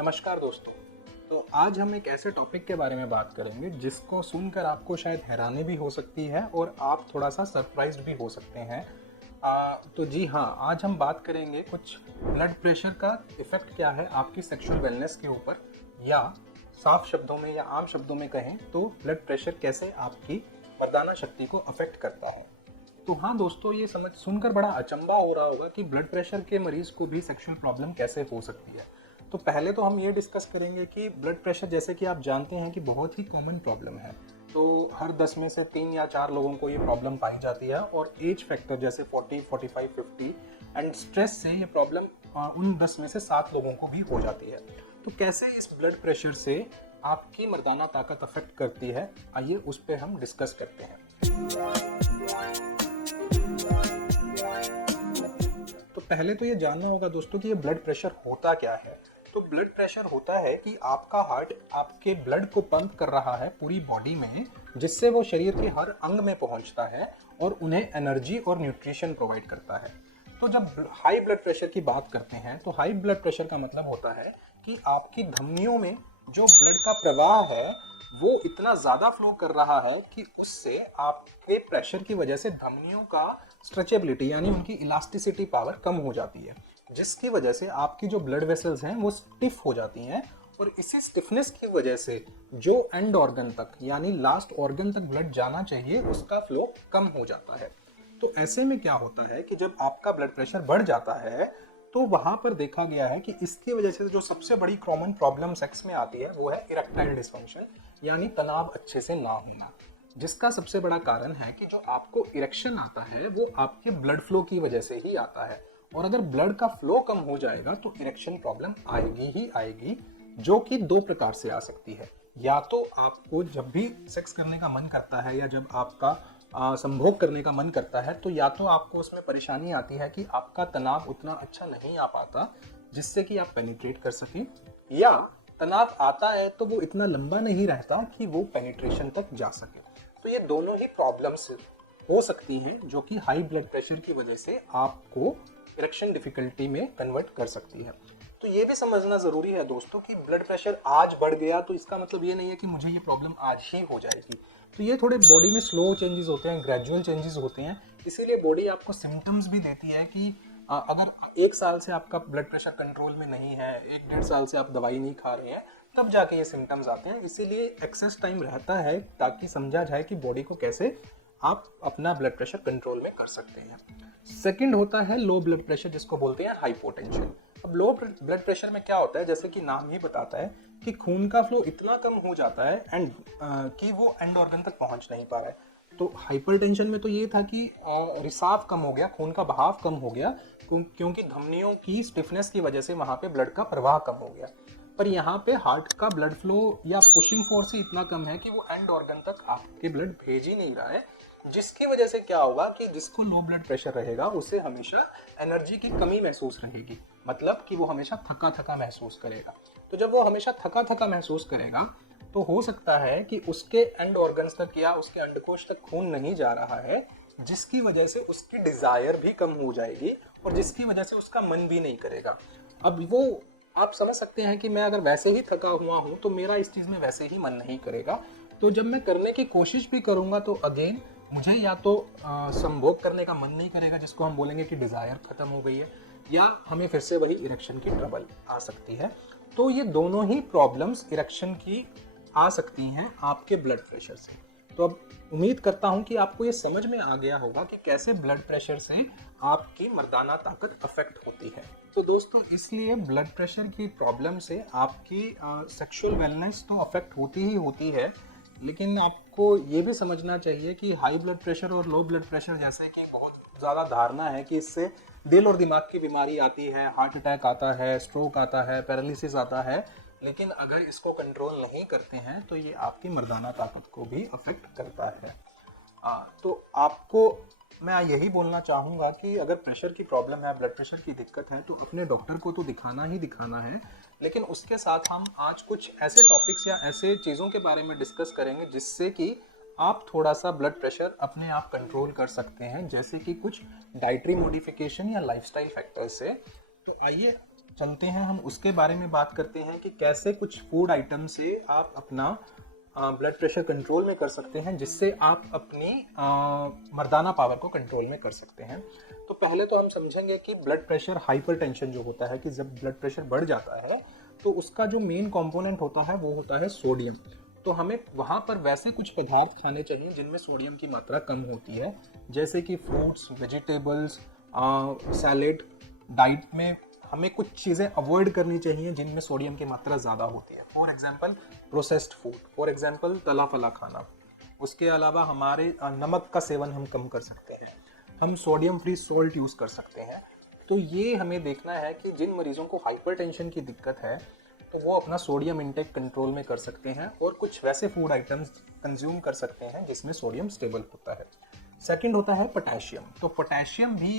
नमस्कार दोस्तों। तो आज हम एक ऐसे टॉपिक के बारे में बात करेंगे जिसको सुनकर आपको शायद हैरानी भी हो सकती है और आप थोड़ा सा सरप्राइज्ड भी हो सकते हैं। तो जी हाँ, आज हम बात करेंगे कुछ ब्लड प्रेशर का इफ़ेक्ट क्या है आपकी सेक्सुअल वेलनेस के ऊपर, या साफ शब्दों में या आम शब्दों में कहें तो ब्लड प्रेशर कैसे आपकी मर्दाना शक्ति को अफेक्ट करता है। तो हाँ दोस्तों, ये सुनकर बड़ा अचंभा हो रहा होगा कि ब्लड प्रेशर के मरीज को भी सेक्सुअल प्रॉब्लम कैसे हो सकती है। तो पहले तो हम ये डिस्कस करेंगे कि ब्लड प्रेशर, जैसे कि आप जानते हैं कि बहुत ही कॉमन प्रॉब्लम है। तो हर 10 में से 3 या 4 लोगों को ये प्रॉब्लम पाई जाती है, और एज फैक्टर जैसे 40, 45, 50 एंड स्ट्रेस से ये प्रॉब्लम उन 10 में से 7 लोगों को भी हो जाती है। तो कैसे इस ब्लड प्रेशर से आपकी मर्दाना ताकत अफेक्ट करती है, आइए उस पर हम डिस्कस करते हैं। तो पहले तो ये जानना होगा दोस्तों कि ये ब्लड प्रेशर होता क्या है। तो ब्लड प्रेशर होता है कि आपका हार्ट आपके ब्लड को पंप कर रहा है पूरी बॉडी में, जिससे वो शरीर के हर अंग में पहुंचता है और उन्हें एनर्जी और न्यूट्रिशन प्रोवाइड करता है। तो जब हाई ब्लड प्रेशर की बात करते हैं तो हाई ब्लड प्रेशर का मतलब होता है कि आपकी धमनियों में जो ब्लड का प्रवाह है वो इतना ज़्यादा फ्लो कर रहा है कि उससे आपके प्रेशर की वजह से धमनियों का स्ट्रेचेबिलिटी यानी उनकी इलास्टिसिटी पावर कम हो जाती है, जिसकी वजह से आपकी जो ब्लड वेसल्स हैं वो स्टिफ हो जाती हैं, और इसी स्टिफनेस की वजह से जो एंड ऑर्गन तक यानी लास्ट ऑर्गन तक ब्लड जाना चाहिए उसका फ्लो कम हो जाता है। तो ऐसे में क्या होता है कि जब आपका ब्लड प्रेशर बढ़ जाता है तो वहां पर देखा गया है कि इसकी वजह से जो सबसे बड़ी कॉमन प्रॉब्लम सेक्स में आती है वो है इरेक्टाइल डिसफंक्शन, यानी तनाव अच्छे से ना होना, जिसका सबसे बड़ा कारण है कि जो आपको इरेक्शन आता है वो आपके ब्लड फ्लो की वजह से ही आता है, और अगर ब्लड का फ्लो कम हो जाएगा तो इरेक्शन प्रॉब्लम आएगी ही आएगी, जो कि 2 प्रकार से आ सकती है। या तो आपको जब भी सेक्स करने का मन करता है या जब आपका संभोग करने का मन करता है, तो या तो आपको उसमें परेशानी आती है कि आपका तनाव उतना अच्छा नहीं आ पाता जिससे कि आप पेनिट्रेट कर सकें, या तनाव आता है तो वो इतना लंबा नहीं रहता कि वो पेनिट्रेशन तक जा सके। तो ये दोनों ही प्रॉब्लम्स हो सकती हैं जो कि हाई ब्लड प्रेशर की वजह से आपको इरेक्शन डिफिकल्टी में कन्वर्ट कर सकती है। तो ये भी समझना जरूरी है दोस्तों कि ब्लड प्रेशर आज बढ़ गया तो इसका मतलब ये नहीं है कि मुझे ये प्रॉब्लम आज ही हो जाएगी। तो ये थोड़े बॉडी में स्लो चेंजेस होते हैं, ग्रेजुअल चेंजेस होते हैं, इसीलिए बॉडी आपको सिम्टम्स भी देती है कि अगर 1 साल से आपका ब्लड प्रेशर कंट्रोल में नहीं है, 1-1.5 साल से आप दवाई नहीं खा रहे हैं, तब जाके ये सिम्टम्स आते हैं। इसीलिए एक्सेस टाइम रहता है ताकि समझा जाए कि बॉडी को कैसे आप अपना ब्लड प्रेशर कंट्रोल में कर सकते हैं। सेकंड होता है लो ब्लड प्रेशर, जिसको बोलते हैं हाइपोटेंशन। अब लो ब्लड प्रेशर में क्या होता है, जैसे कि नाम ही बताता है कि खून का फ्लो इतना कम हो जाता है एंड कि वो एंड ऑर्गन तक पहुंच नहीं पा रहा है। तो हाइपरटेंशन में तो ये था कि रिसाव कम हो गया, खून का बहाव कम हो गया, क्योंकि धमनियों की स्टिफनेस की वजह से वहां पे ब्लड का प्रवाह कम हो गया। पर यहाँ पे हार्ट का ब्लड फ्लो या पुशिंग फोर्स ही इतना कम है कि वो एंड ऑर्गन तक आपके ब्लड भेज ही नहीं रहा है, जिसकी वजह से क्या होगा कि जिसको लो ब्लड प्रेशर रहेगा उसे हमेशा एनर्जी की कमी महसूस रहेगी, मतलब कि वो हमेशा थका थका महसूस करेगा। तो जब वो हमेशा थका थका महसूस करेगा तो हो सकता है कि उसके एंड ऑर्गन्स तक या उसके अंडकोश तक खून नहीं जा रहा है, जिसकी वजह से उसकी डिजायर भी कम हो जाएगी और जिसकी वजह से उसका मन भी नहीं करेगा। अब वो आप समझ सकते हैं कि मैं अगर वैसे ही थका हुआ हूं तो मेरा इस चीज में वैसे ही मन नहीं करेगा। तो जब मैं करने की कोशिश भी करूंगा तो अगेन मुझे या तो संभोग करने का मन नहीं करेगा, जिसको हम बोलेंगे कि डिजायर खत्म हो गई है, या हमें फिर से वही इरेक्शन की ट्रबल आ सकती है। तो ये दोनों ही प्रॉब्लम्स इरेक्शन की आ सकती हैं आपके ब्लड प्रेशर से। तो अब उम्मीद करता हूं कि आपको ये समझ में आ गया होगा कि कैसे ब्लड प्रेशर से आपकी मर्दाना ताकत अफेक्ट होती है। तो दोस्तों, इसलिए ब्लड प्रेशर की प्रॉब्लम से आपकी सेक्सुअल वेलनेस तो अफेक्ट होती ही होती है, लेकिन आपको ये भी समझना चाहिए कि हाई ब्लड प्रेशर और लो ब्लड प्रेशर जैसे कि बहुत ज़्यादा धारणा है कि इससे दिल और दिमाग की बीमारी आती है, हार्ट अटैक आता है, स्ट्रोक आता है, पैरालिसिस आता है, लेकिन अगर इसको कंट्रोल नहीं करते हैं तो ये आपकी मर्दाना ताकत को भी अफेक्ट करता है। तो आपको मैं यही बोलना चाहूँगा कि अगर प्रेशर की प्रॉब्लम है, ब्लड प्रेशर की दिक्कत है, तो अपने डॉक्टर को तो दिखाना ही दिखाना है, लेकिन उसके साथ हम आज कुछ ऐसे टॉपिक्स या ऐसे चीज़ों के बारे में डिस्कस करेंगे जिससे कि आप थोड़ा सा ब्लड प्रेशर अपने आप कंट्रोल कर सकते हैं, जैसे कि कुछ डाइटरी मॉडिफिकेशन या लाइफस्टाइल फैक्टर्स से। तो आइए चलते हैं, हम उसके बारे में बात करते हैं कि कैसे कुछ फूड आइटम से आप अपना ब्लड प्रेशर कंट्रोल में कर सकते हैं, जिससे आप अपनी मर्दाना पावर को कंट्रोल में कर सकते हैं। तो पहले तो हम समझेंगे कि ब्लड प्रेशर, हाइपरटेंशन जो होता है, कि जब ब्लड प्रेशर बढ़ जाता है तो उसका जो मेन कंपोनेंट होता है वो होता है सोडियम। तो हमें वहाँ पर वैसे कुछ पदार्थ खाने चाहिए जिनमें सोडियम की मात्रा कम होती है, जैसे कि फ्रूट्स, वेजिटेबल्स, सैलेड। डाइट में हमें कुछ चीज़ें अवॉइड करनी चाहिए जिनमें सोडियम की मात्रा ज़्यादा होती है। For example processed food, for example तला फला खाना। उसके अलावा हमारे नमक का सेवन हम कम कर सकते हैं, हम सोडियम फ्री सॉल्ट यूज़ कर सकते हैं। तो ये हमें देखना है कि जिन मरीजों को हाइपरटेंशन की दिक्कत है तो वो अपना सोडियम इंटेक कंट्रोल में कर सकते हैं और कुछ वैसे फूड आइटम्स कंज्यूम कर सकते हैं जिसमें सोडियम स्टेबल होता है। सेकंड होता है पोटेशियम। तो पोटेशियम भी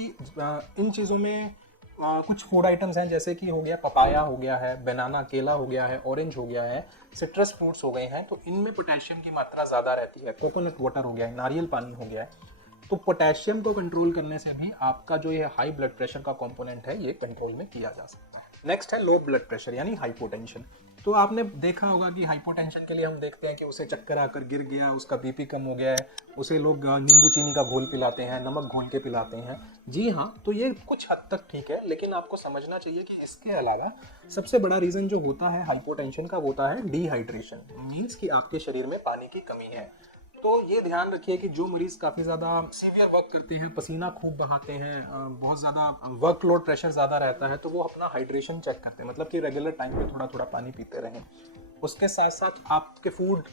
इन चीज़ों में कुछ फूड आइटम्स हैं, जैसे कि हो गया पपाया हो गया है, बनाना केला हो गया है, ऑरेंज हो गया है, सिट्रस फ्रूट्स हो गए हैं, तो इनमें पोटेशियम की मात्रा ज़्यादा रहती है। कोकोनट वाटर हो गया है, नारियल पानी हो गया है। तो पोटेशियम को कंट्रोल करने से भी आपका जो ये हाई ब्लड प्रेशर का कंपोनेंट है ये कंट्रोल में किया जा सकता है। नेक्स्ट है लो ब्लड प्रेशर यानी हाइपोटेंशन। तो आपने देखा होगा कि हाइपोटेंशन के लिए हम देखते हैं कि उसे चक्कर आकर गिर गया, उसका बीपी कम हो गया है, उसे लोग नींबू चीनी का घोल पिलाते हैं, नमक घोल के पिलाते हैं। जी हाँ, तो ये कुछ हद तक ठीक है, लेकिन आपको समझना चाहिए कि इसके अलावा सबसे बड़ा रीज़न जो होता है हाइपोटेंशन का होता है डिहाइड्रेशन, मीन्स कि आपके शरीर में पानी की कमी है। तो ये ध्यान रखिए कि जो मरीज काफ़ी ज़्यादा सीवियर वर्क करते हैं, पसीना खूब बहाते हैं, बहुत ज़्यादा वर्कलोड प्रेशर ज़्यादा रहता है, तो वो अपना हाइड्रेशन चेक करते हैं, मतलब कि रेगुलर टाइम पे थोड़ा थोड़ा पानी पीते रहें। उसके साथ साथ आपके फूड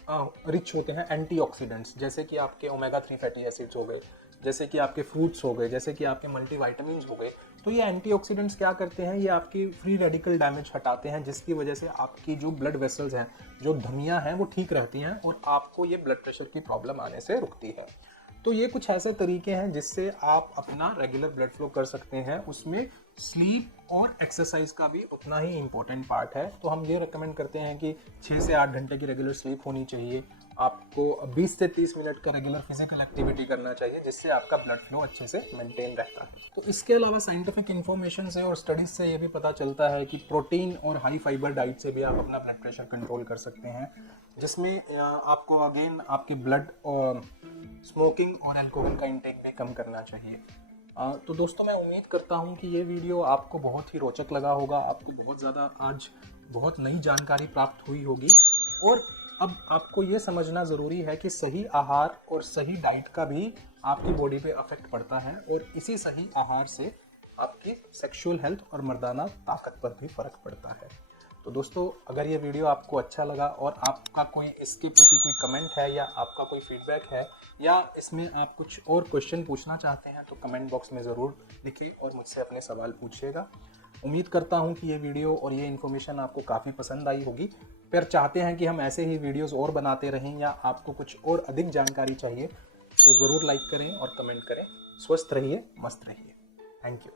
रिच होते हैं एंटीऑक्सीडेंट्स, जैसे कि आपके ओमेगा 3 फैटी एसिड्स हो गए, जैसे कि आपके फ्रूट्स हो गए, जैसे कि आपके मल्टीविटामिन्स हो गए। तो ये एंटीऑक्सीडेंट्स क्या करते हैं, ये आपकी फ्री रेडिकल डैमेज हटाते हैं, जिसकी वजह से आपकी जो ब्लड वेसल्स हैं, जो धमनियां हैं, वो ठीक रहती हैं और आपको ये ब्लड प्रेशर की प्रॉब्लम आने से रुकती है। तो ये कुछ ऐसे तरीके हैं जिससे आप अपना रेगुलर ब्लड फ्लो कर सकते हैं। उसमें स्लीप और एक्सरसाइज का भी उतना ही इम्पोर्टेंट पार्ट है। तो हम ये रिकमेंड करते हैं कि 6 से 8 घंटे की रेगुलर स्लीप होनी चाहिए। आपको 20 से 30 मिनट का रेगुलर फिजिकल एक्टिविटी करना चाहिए, जिससे आपका ब्लड फ्लो अच्छे से मेंटेन रहता है। तो इसके अलावा साइंटिफिक इन्फॉर्मेशन से और स्टडीज से ये भी पता चलता है कि प्रोटीन और हाई फाइबर डाइट से भी आप अपना ब्लड प्रेशर कंट्रोल कर सकते हैं, जिसमें आपको अगेन आपके ब्लड और स्मोकिंग और अल्कोहल का इंटेक भी कम करना चाहिए। तो दोस्तों, मैं उम्मीद करता हूँ कि ये वीडियो आपको बहुत ही रोचक लगा होगा, आपको बहुत ज़्यादा आज बहुत नई जानकारी प्राप्त हुई होगी। और अब आपको ये समझना ज़रूरी है कि सही आहार और सही डाइट का भी आपकी बॉडी पे अफेक्ट पड़ता है, और इसी सही आहार से आपकी सेक्सुअल हेल्थ और मर्दाना ताकत पर भी फ़र्क पड़ता है। तो दोस्तों, अगर ये वीडियो आपको अच्छा लगा और आपका कोई इसके प्रति कोई कमेंट है या आपका कोई फीडबैक है या इसमें आप कुछ और क्वेश्चन पूछना चाहते हैं, तो कमेंट बॉक्स में ज़रूर लिखिए और मुझसे अपने सवाल पूछिएगा। उम्मीद करता हूँ कि ये वीडियो और ये इन्फॉर्मेशन आपको काफ़ी पसंद आई होगी। फिर चाहते हैं कि हम ऐसे ही वीडियोस और बनाते रहें, या आपको कुछ और अधिक जानकारी चाहिए तो ज़रूर लाइक करें और कमेंट करें। स्वस्थ रहिए, मस्त रहिए। Thank you.